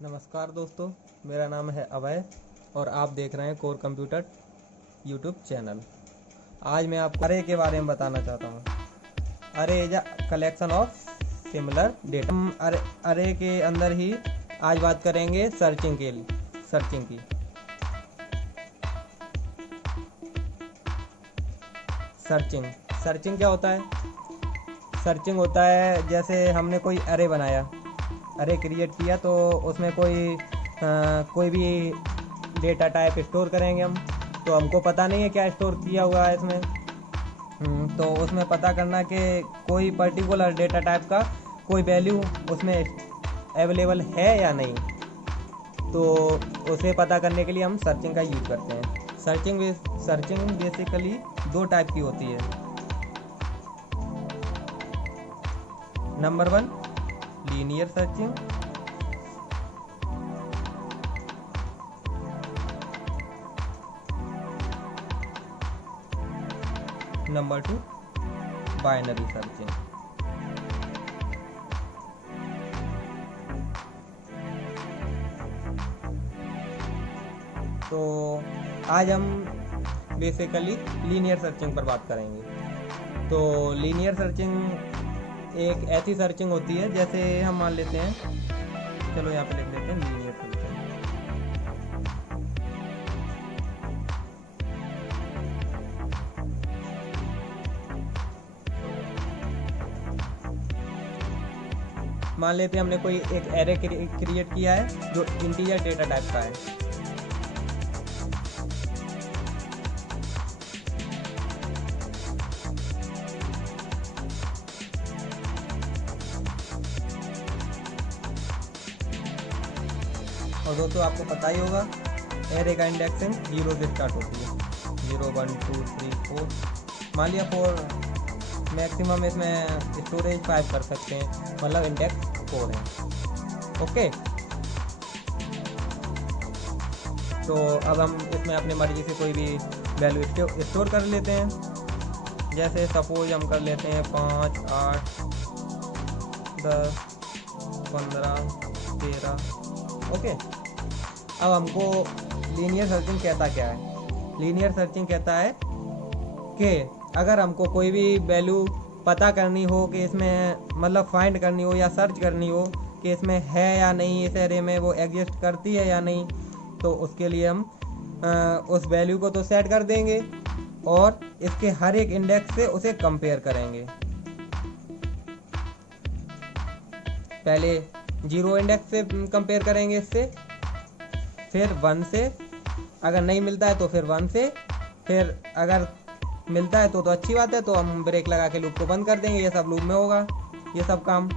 नमस्कार दोस्तों, मेरा नाम है अभय और आप देख रहे हैं कोर कंप्यूटर यूट्यूब चैनल। आज मैं आपको अरे के बारे में बताना चाहता हूँ। अरे is a collection of similar data. हम अरे के अंदर ही आज बात करेंगे सर्चिंग की। सर्चिंग क्या होता है? सर्चिंग होता है जैसे हमने कोई अरे बनाया, अरे क्रिएट किया, तो उसमें कोई भी डेटा टाइप स्टोर करेंगे हम। तो हमको पता नहीं है क्या स्टोर किया हुआ है इसमें। तो उसमें पता करना कि कोई पर्टिकुलर डेटा टाइप का कोई वैल्यू उसमें अवेलेबल है या नहीं। तो उसे पता करने के लिए हम सर्चिंग का यूज़ करते हैं। सर्चिंग बेसिकली दो टाइप की होती है। Number 1, linear searching. Number 2, binary searching. तो आज हम बेसिकली लीनियर सर्चिंग पर बात करेंगे। तो लीनियर सर्चिंग एक ऐसी सर्चिंग होती है, जैसे हम मान लेते हैं, चलो यहाँ पे लिख लेते हैं लीनियर सर्चिंग। मान लेते हैं हमने कोई एक एरे क्रिएट किया है जो इंटीजर डेटा टाइप का है। और दोस्तों आपको पता ही होगा, एरे का इंडेक्सिंग 0 से स्टार्ट होती है। 0 1 2 3 4, मान लिया 4, मैक्सिमम इसमें स्टोरेज 5 कर सकते हैं, मतलब इंडेक्स 4 है। ओके, तो अब हम इसमें अपनी मर्जी से कोई भी वैल्यू स्टोर कर लेते हैं। जैसे सपोज हम कर लेते हैं 5 8 10 15 13। ओके, अब हमको लीनियर सर्चिंग कहता क्या है? लीनियर सर्चिंग कहता है कि अगर हमको कोई भी वैल्यू पता करनी हो कि इसमें, मतलब फाइंड करनी हो या सर्च करनी हो कि इसमें है या नहीं, इस एरे में वो एग्जिस्ट करती है या नहीं, तो उसके लिए हम उस वैल्यू को तो सेट कर देंगे और इसके हर एक इंडेक्स से उसे कंपेयर करेंगे। पहले 0 इंडेक्स से कंपेयर करेंगे इससे, फिर 1 से, अगर नहीं मिलता है तो फिर 1 से, फिर अगर मिलता है तो अच्छी बात है, तो हम ब्रेक लगा के लूप को बंद कर देंगे। ये सब लूप में होगा, ये सब काम।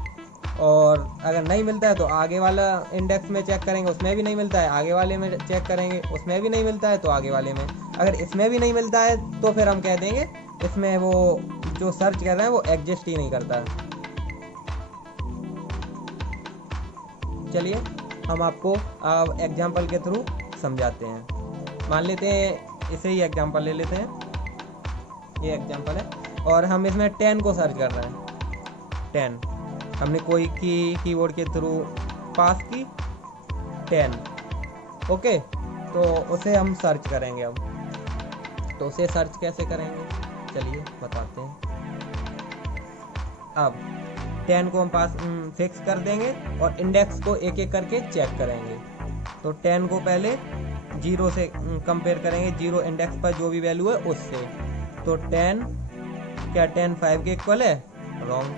और अगर नहीं मिलता है तो आगे वाला इंडेक्स में चेक करेंगे, उसमें भी नहीं मिलता है, आगे वाले में चेक करेंगे, उसमें भी नहीं मिलता है तो आगे वाले में। अगर इसमें भी नहीं मिलता है तो फिर हम कह देंगे इसमें वो जो सर्च कर रहे हैं वो एग्जिस्ट ही नहीं करता है। चलिए हम आपको एग्जाम्पल के थ्रू समझाते हैं। मान लेते हैं, इसे ही एग्जाम्पल ले लेते हैं, ये एग्जाम्पल है और हम इसमें 10 को सर्च कर रहे हैं। 10 हमने कोई कीबोर्ड के थ्रू पास की 10। ओके, तो उसे हम सर्च करेंगे। अब तो उसे सर्च कैसे करेंगे, चलिए बताते हैं। अब 10 को हम पास फिक्स कर देंगे और इंडेक्स को एक एक करके चेक करेंगे। तो 10 को पहले 0 से कंपेयर करेंगे, 0 इंडेक्स पर जो भी वैल्यू है उससे। तो 10 क्या 10 5 के इक्वल है? रॉन्ग।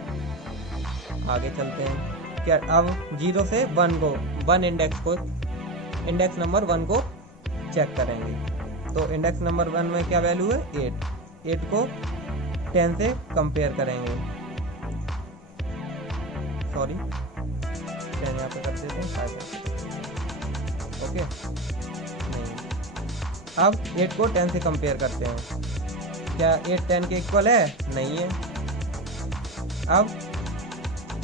आगे चलते हैं। क्या अब 0 से 1 इंडेक्स नंबर 1 को चेक करेंगे। तो इंडेक्स नंबर 1 में क्या वैल्यू है? 8 को 10 से कंपेयर करेंगे। सॉरी, 10 यहाँ पे कर देते हैं 5। ओके, नहीं, अब 8 को 10 से कंपेयर करते हैं। क्या 8 10 के इक्वल है? नहीं है। अब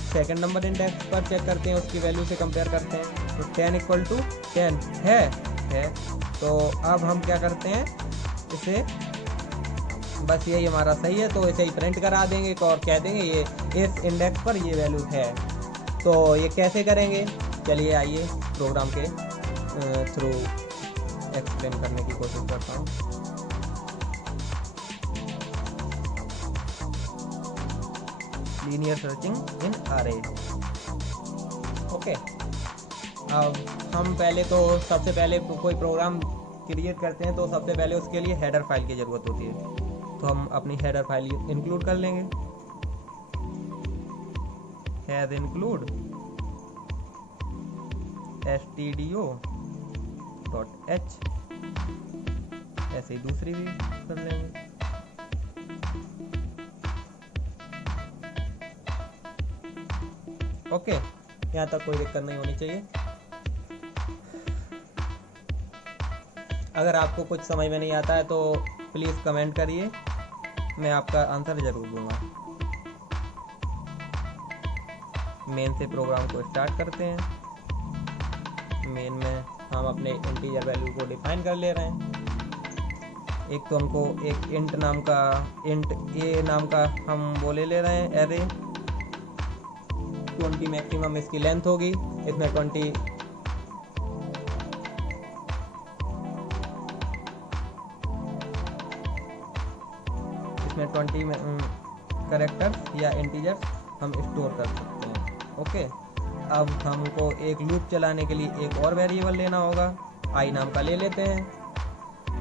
सेकंड नंबर इंडेक्स पर चेक करते हैं, उसकी वैल्यू से कंपेयर करते हैं। तो 10 इक्वल टू 10 है। तो अब हम क्या करते हैं, इसे बस यही हमारा सही है तो इसे ही प्रिंट करा देंगे और कह देंगे ये इस इंडेक्स पर ये वैल्यू है। तो ये कैसे करेंगे? चलिए आइए प्रोग्राम के थ्रू एक्सप्लेन करने की कोशिश करता हूँ। लीनियर सर्चिंग इन अरे। ओके, अब हम पहले तो सबसे पहले कोई प्रोग्राम क्रिएट करते हैं तो सबसे पहले उसके लिए हेडर फाइल की ज़रूरत होती है। तो हम अपनी हेडर फाइल इंक्लूड कर लेंगे। हैज़ इंक्लूड stdio.h, ऐसे ही दूसरी भी कर लेंगे। ओके, यहाँ तक कोई दिक्कत नहीं होनी चाहिए। अगर आपको कुछ समझ में नहीं आता है तो प्लीज़ कमेंट करिए, मैं आपका आंसर ज़रूर दूंगा। मेन से प्रोग्राम को स्टार्ट करते हैं। मेन में हम अपने इंटीजर वैल्यू को डिफाइन कर ले रहे हैं। एक तो हमको एक इंट ए नाम का हम वो ले रहे हैं एरे। 20 मैक्सिमम इसकी लेंथ होगी। इसमें 20 कैरेक्टर्स या इंटीजर्स हम स्टोर कर सकते हैं। ओके, अब हमको एक लूप चलाने के लिए एक और वेरिएबल लेना होगा, आई नाम का ले लेते हैं।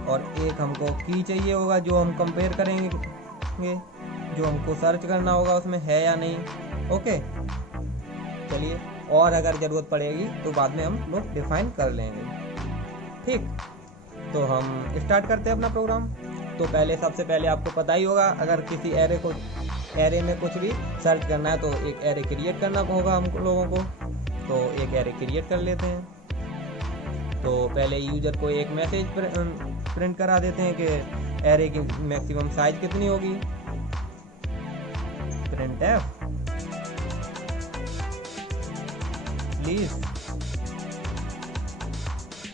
और एक हमको की चाहिए होगा जो हम कंपेयर करेंगे, जो हमको सर्च करना होगा उसमें है या नहीं। ओके, चलिए, और अगर ज़रूरत पड़ेगी तो बाद में हम लोग डिफाइन कर लेंगे। ठीक, तो हम स्टार्ट करते हैं अपना प्रोग्राम। तो सबसे पहले आपको पता ही होगा, अगर किसी एरे में कुछ भी सर्च करना है तो एक एरे क्रिएट करना होगा हम लोगों को। तो एक एरे क्रिएट कर लेते हैं। तो पहले यूजर को एक मैसेज प्रिंट करा देते हैं कि एरे की मैक्सिमम साइज कितनी होगी। printf please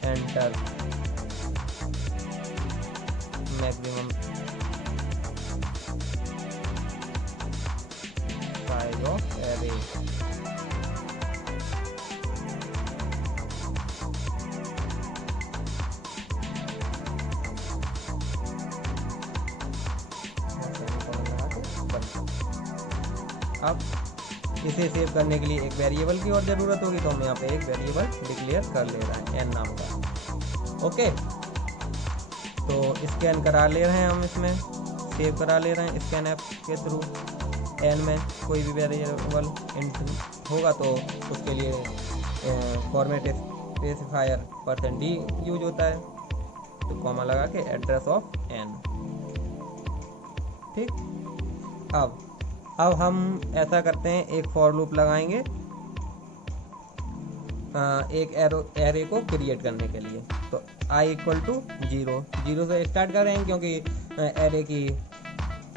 enter maximum size of array. अब इसे सेव करने के लिए एक वेरिएबल की और ज़रूरत होगी, तो हम यहाँ पे एक वेरिएबल डिक्लेयर कर ले रहे हैं n नाम का। ओके, तो स्कैन करा ले रहे हैं हम, इसमें सेव करा ले रहे हैं स्कैन ऐप के थ्रू। n में कोई भी वेरिएबल इंट होगा तो उसके लिए फॉर्मेट स्पेसिफायर %d यूज होता है। तो कॉमा लगा के एड्रेस ऑफ n। ठीक, अब हम ऐसा करते हैं, एक फॉर लूप लगाएंगे एक एरे को क्रिएट करने के लिए। तो i = 0 से स्टार्ट करेंगे, क्योंकि एरे की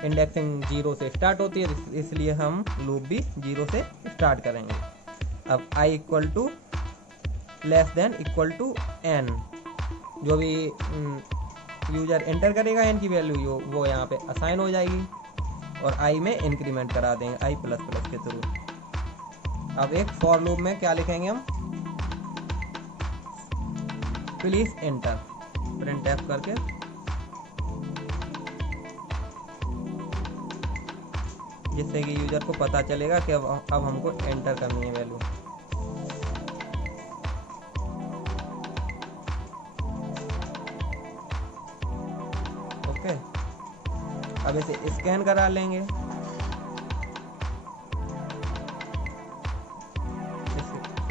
इंडेक्सिंग 0 से स्टार्ट होती है, इसलिए हम लूप भी 0 से स्टार्ट करेंगे। अब i = n, जो भी यूजर एंटर करेगा n की वैल्यू वो यहाँ पे असाइन हो जाएगी, और i में इंक्रीमेंट करा देंगे i++ के थ्रू। अब एक फॉर लूप में क्या लिखेंगे हम, प्लीज एंटर printf करके, जिससे कि यूजर को पता चलेगा कि अब हमको एंटर करनी है वैल्यू। ओके, अब इसे स्कैन करा लेंगे।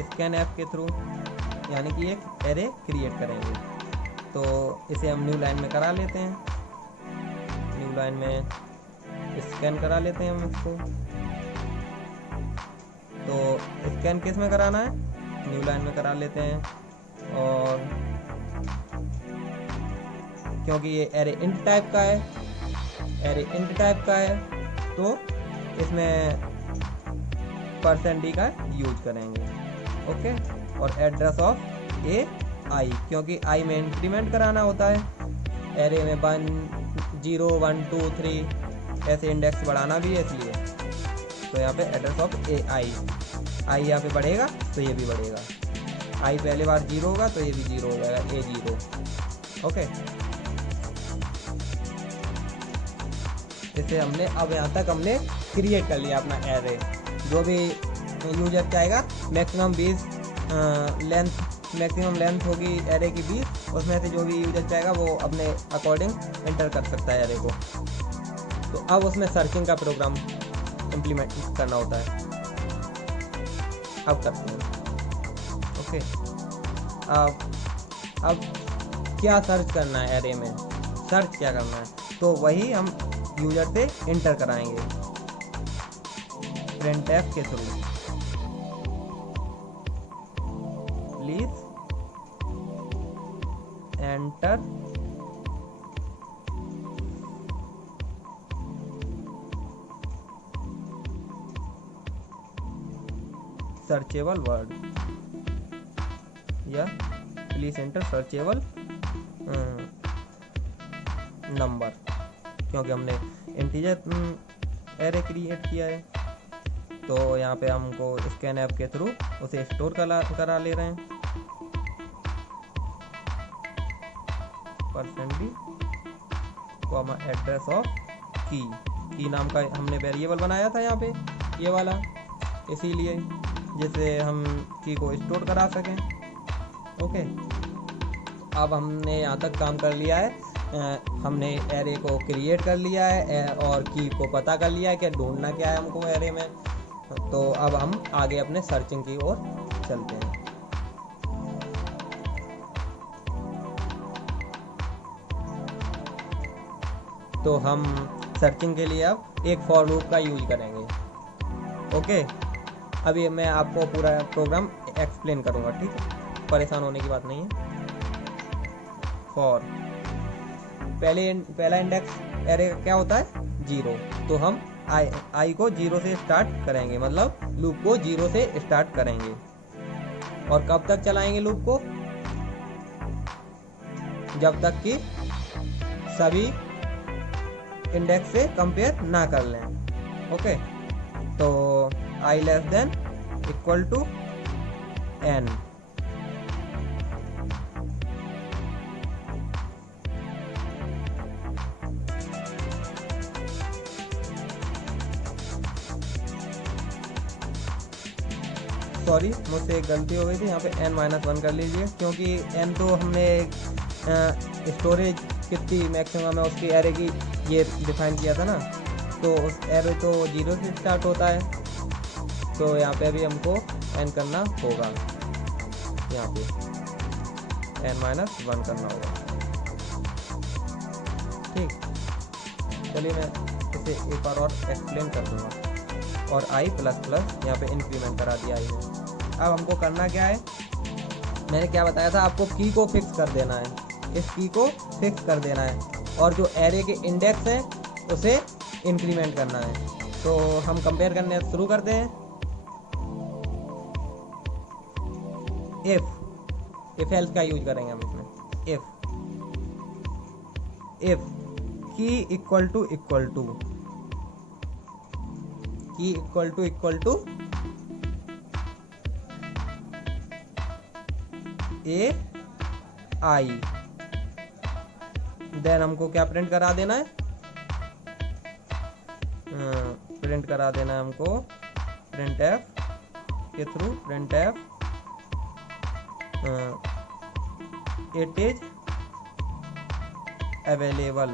स्कैन ऐप के थ्रू, यानी कि एक एरे क्रिएट करेंगे। तो इसे हम न्यू लाइन में करा लेते हैं। न्यू लाइन में स्कैन करा लेते हैं हम इसको। तो स्कैन किस में कराना है, न्यू लाइन में करा लेते हैं। और क्योंकि ये एरे इंट टाइप का है, तो इसमें %d का यूज करेंगे। ओके, और एड्रेस ऑफ आई, क्योंकि आई में इंक्रीमेंट कराना होता है, एरे में 1 0 1 2 3 ऐसे इंडेक्स बढ़ाना भी है, इसलिए तो यहाँ पे एड्रेस ऑफ आई यहाँ पे बढ़ेगा तो ये भी बढ़ेगा। आई पहले बार 0 होगा तो ये भी 0 हो जाएगा, A0। ओके, इसे हमने अब यहाँ तक हमने क्रिएट कर लिया अपना एरे। जो भी यूजर चाहेगा मैक्सिमम 20 मैक्सिमम लेंथ होगी एरे की 20, उसमें से जो भी यूजर चाहेगा वो अपने अकॉर्डिंग एंटर कर सकता है एरे को। तो अब उसमें सर्चिंग का प्रोग्राम इम्प्लीमेंट करना होता है, अब करते हैं। ओके, अब क्या सर्च करना है एरे में, सर्च क्या करना है, तो वही हम यूजर से एंटर कराएंगे printf के through. Please enter searchable word या प्लीज एंटर सर्चेबल नंबर, क्योंकि हमने इंटीजर एरे क्रिएट किया है। तो यहाँ पे हमको स्कैन ऐप के थ्रू उसे स्टोर करा ले रहे हैं। %d, एड्रेस ऑफ की नाम का हमने वेरिएबल बनाया था यहाँ पे, ये वाला, इसीलिए जिससे हम की को स्टोर करा सकें। ओके, अब हमने यहाँ तक काम कर लिया है। हमने एरे को क्रिएट कर लिया है और की को पता कर लिया है कि ढूंढना क्या है हमको एरे में। तो अब हम आगे अपने सर्चिंग की ओर चलते हैं। तो हम सर्चिंग के लिए अब एक फॉर लूप का यूज करेंगे। ओके, अभी मैं आपको पूरा प्रोग्राम एक्सप्लेन करूंगा, ठीक है, परेशान होने की बात नहीं है। फॉर पहला इंडेक्स एरे का क्या होता है, 0। तो हम आई को 0 से स्टार्ट करेंगे, मतलब लूप को 0 से स्टार्ट करेंगे। और कब तक चलाएंगे लूप को, जब तक कि सभी इंडेक्स से कंपेयर ना कर लें। ओके, तो i less than equal to n। Sorry, मुझसे एक गलती हो गई थी, यहाँ पे n-1 कर लीजिए, क्योंकि n तो हमने स्टोरेज कितनी मैक्सिमम है उसकी एरे की ये डिफाइन किया था ना, तो उस एरे तो 0 से स्टार्ट होता है। तो यहाँ पे भी हमको n करना होगा, यहाँ पे n-1 करना होगा। ठीक, चलिए मैं इसे एक बार और एक्सप्लेन कर दूँगा। और i++ यहाँ पे इंक्रीमेंट करा दिया है। अब हमको करना क्या है, मैंने क्या बताया था आपको, की को फिक्स कर देना है, इस की को फिक्स कर देना है, और जो एरे के इंडेक्स है उसे इंक्रीमेंट करना है। तो हम कंपेयर करने शुरू करते हैं। इफ एल्स का यूज करेंगे हम इसमें। इफ की इक्वल टू ai, देन हमको क्या प्रिंट करा देना है, हमको printf के through printf it is available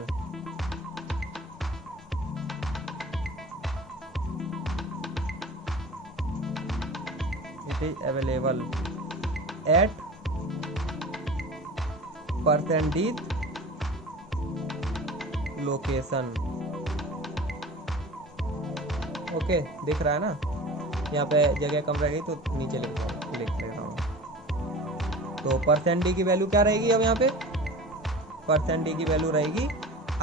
at %d location. Okay, दिख रहा है ना, यहाँ पे जगह कम रह गई तो नीचे लिख रहा हूँ। तो %d की वैल्यू क्या रहेगी, अब यहाँ पे %d की वैल्यू रहेगी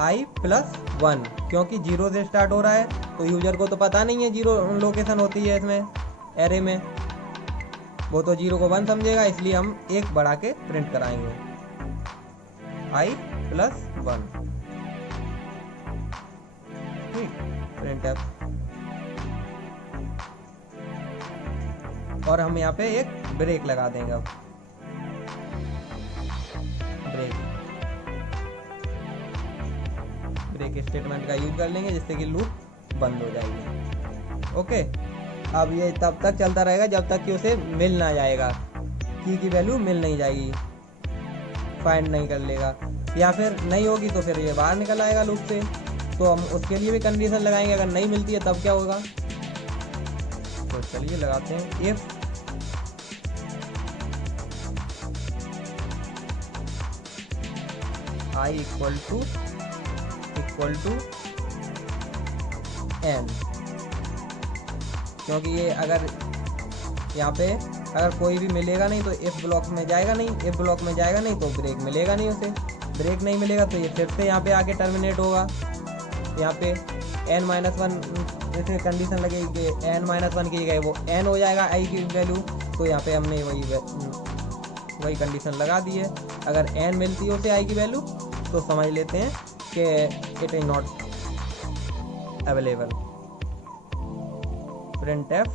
i+1, क्योंकि 0 से स्टार्ट हो रहा है तो यूजर को तो पता नहीं है 0 लोकेशन होती है इसमें एरे में, वो तो 0 को 1 समझेगा, इसलिए हम एक बढ़ा के प्रिंट कराएंगे i+1। ठीक, printf। और हम यहाँ पे एक ब्रेक लगा देंगे। अब एक स्टेटमेंट का यूज कर लेंगे जिससे कि लूप बंद हो जाएगी। ओके, अब ये तब तक चलता रहेगा जब तक कि उसे मिल ना जाएगा, की वैल्यू मिल नहीं जाएगी, फाइंड नहीं कर लेगा, या फिर नहीं होगी तो फिर ये बाहर निकल आएगा लूप से। तो हम उसके लिए भी कंडीशन लगाएंगे, अगर नहीं मिलती है तब क्या होगा। तो चलिए लगाते हैं if i equal to n, क्योंकि ये अगर यहाँ पे अगर कोई भी मिलेगा नहीं तो इफ ब्लॉक में जाएगा नहीं, इफ ब्लॉक में जाएगा नहीं तो ब्रेक मिलेगा नहीं, उसे ब्रेक नहीं मिलेगा तो ये फिर से यहाँ पे आके टर्मिनेट होगा। यहाँ पे n-1 जैसे कंडीशन लगेगी कि n-1 की जगह वो n हो जाएगा i की वैल्यू, तो यहाँ पे हमने वही कंडीशन लगा दी है। अगर n मिलती है उसे i की वैल्यू तो समझ लेते हैं कि it is not available. printf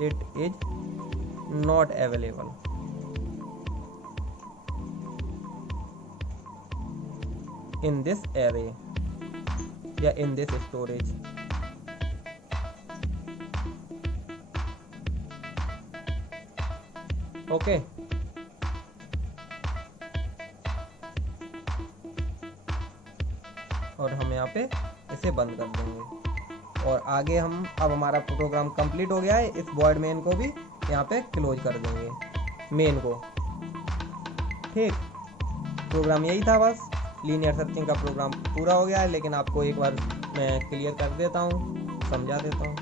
it is not available in this array या in this storage। ओके, और हम यहाँ पे इसे बंद कर देंगे और आगे हम अब हमारा प्रोग्राम कंप्लीट हो गया है। इस वॉइड मेन को भी यहाँ पे क्लोज कर देंगे, मेन को। ठीक, प्रोग्राम यही था, बस लीनियर सर्चिंग का प्रोग्राम पूरा हो गया है। लेकिन आपको एक बार मैं क्लियर कर देता हूँ, समझा देता हूँ।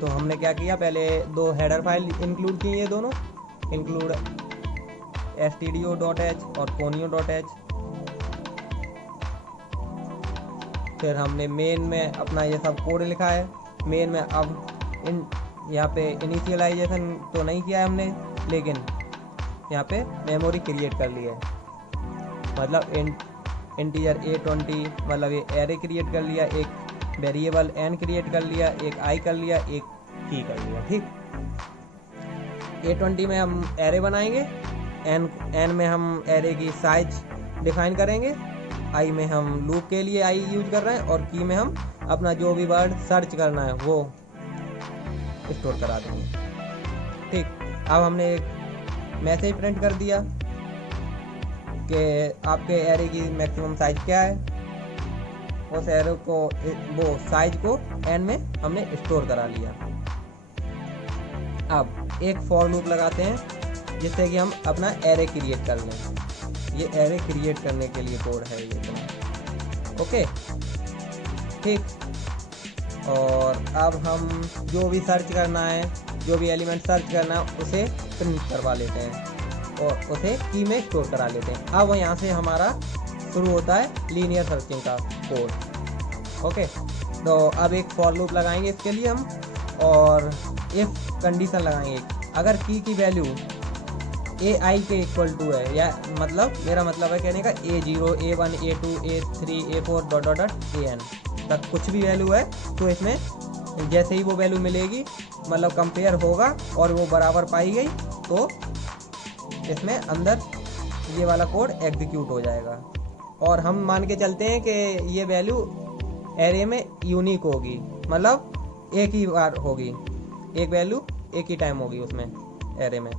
तो हमने क्या किया, पहले दो हेडर फाइल इंक्लूड की, ये दोनों इंक्लूड stdio.h और conio.h। फिर हमने मेन में अपना ये सब कोड लिखा है। मेन में अब यहाँ पे इनिशियलाइजेशन तो नहीं किया है हमने, लेकिन यहाँ पे मेमोरी क्रिएट कर ली है। मतलब इंटीजर a20 मतलब ये एरे क्रिएट कर लिया, एक वेरिएबल n क्रिएट कर लिया, एक i कर लिया, एक की कर लिया। ठीक, a20 में हम एरे बनाएंगे, n में हम एरे की साइज डिफाइन करेंगे, आई में हम लूप के लिए आई यूज कर रहे हैं, और की में हम अपना जो भी वर्ड सर्च करना है वो स्टोर करा देंगे। ठीक, अब हमने एक मैसेज प्रिंट कर दिया कि आपके एरे की मैक्सिमम साइज क्या है। उस एरे को, वो साइज को एन में हमने स्टोर करा लिया। अब एक फॉर लूप लगाते हैं जिससे कि हम अपना एरे क्रिएट कर लें। ये एरे क्रिएट करने के लिए कोड है ये इतना। ओके, ठीक, और अब हम जो भी सर्च करना है, जो भी एलिमेंट सर्च करना है उसे प्रिंट करवा लेते हैं और उसे की में स्टोर करा लेते हैं। अब यहाँ से हमारा शुरू होता है लीनियर सर्चिंग का कोड। ओके, तो अब एक फॉर लूप लगाएंगे इसके लिए हम, और इफ कंडीशन लगाएंगे अगर की वैल्यू ai के इक्वल टू है, या मतलब मेरा मतलब है कहने का a0 a1 a2 a3 a4 dot dot dot an तक कुछ भी वैल्यू है, तो इसमें जैसे ही वो वैल्यू मिलेगी, मतलब कंपेयर होगा और वो बराबर पाई गई, तो इसमें अंदर ये वाला कोड एग्जीक्यूट हो जाएगा। और हम मान के चलते हैं कि ये वैल्यू एरे में यूनिक होगी, मतलब एक ही बार होगी, एक वैल्यू एक ही टाइम होगी उसमें एरे में।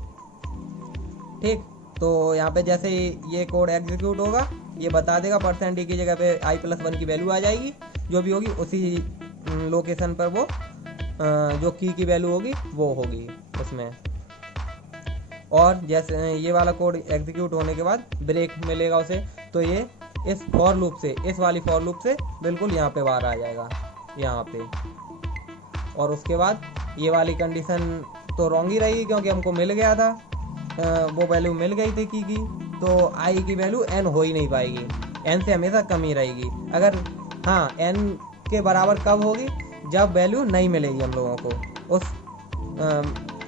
ठीक, तो यहाँ पे जैसे ये कोड एग्जीक्यूट होगा, ये बता देगा % की जगह पे i+1 की वैल्यू आ जाएगी, जो भी होगी उसी लोकेशन पर वो जो की वैल्यू होगी वो होगी उसमें। और जैसे ये वाला कोड एग्जीक्यूट होने के बाद ब्रेक मिलेगा उसे, तो ये इस फॉर लूप से, इस वाली फॉर लूप से बिल्कुल यहाँ पे बाहर आ जाएगा, यहाँ पे। और उसके बाद ये वाली कंडीशन तो रॉन्ग ही रहेगी क्योंकि हमको मिल गया था, वो वैल्यू मिल गई थी की, तो आई की वैल्यू n हो ही नहीं पाएगी, n से हमेशा कम ही रहेगी। अगर हाँ n के बराबर कब होगी, जब वैल्यू नहीं मिलेगी हम लोगों को, उस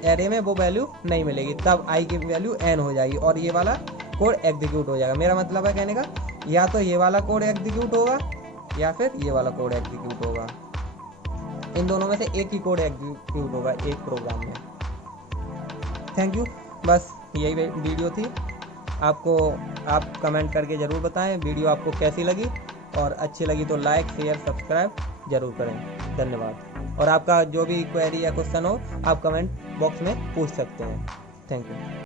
एरे में वो वैल्यू नहीं मिलेगी, तब आई की वैल्यू n हो जाएगी और ये वाला कोड एग्जीक्यूट हो जाएगा। मेरा मतलब है कहने का, या तो ये वाला कोड एग्जीक्यूट होगा या फिर ये वाला कोड एग्जीक्यूट होगा, इन दोनों में से एक ही कोड एग्जीक्यूट होगा एक प्रोग्राम में। थैंक यू, बस यही वीडियो थी। आप कमेंट करके ज़रूर बताएं वीडियो आपको कैसी लगी, और अच्छी लगी तो लाइक शेयर सब्सक्राइब ज़रूर करें। धन्यवाद। और आपका जो भी क्वेरी या क्वेश्चन हो आप कमेंट बॉक्स में पूछ सकते हैं। Thank you.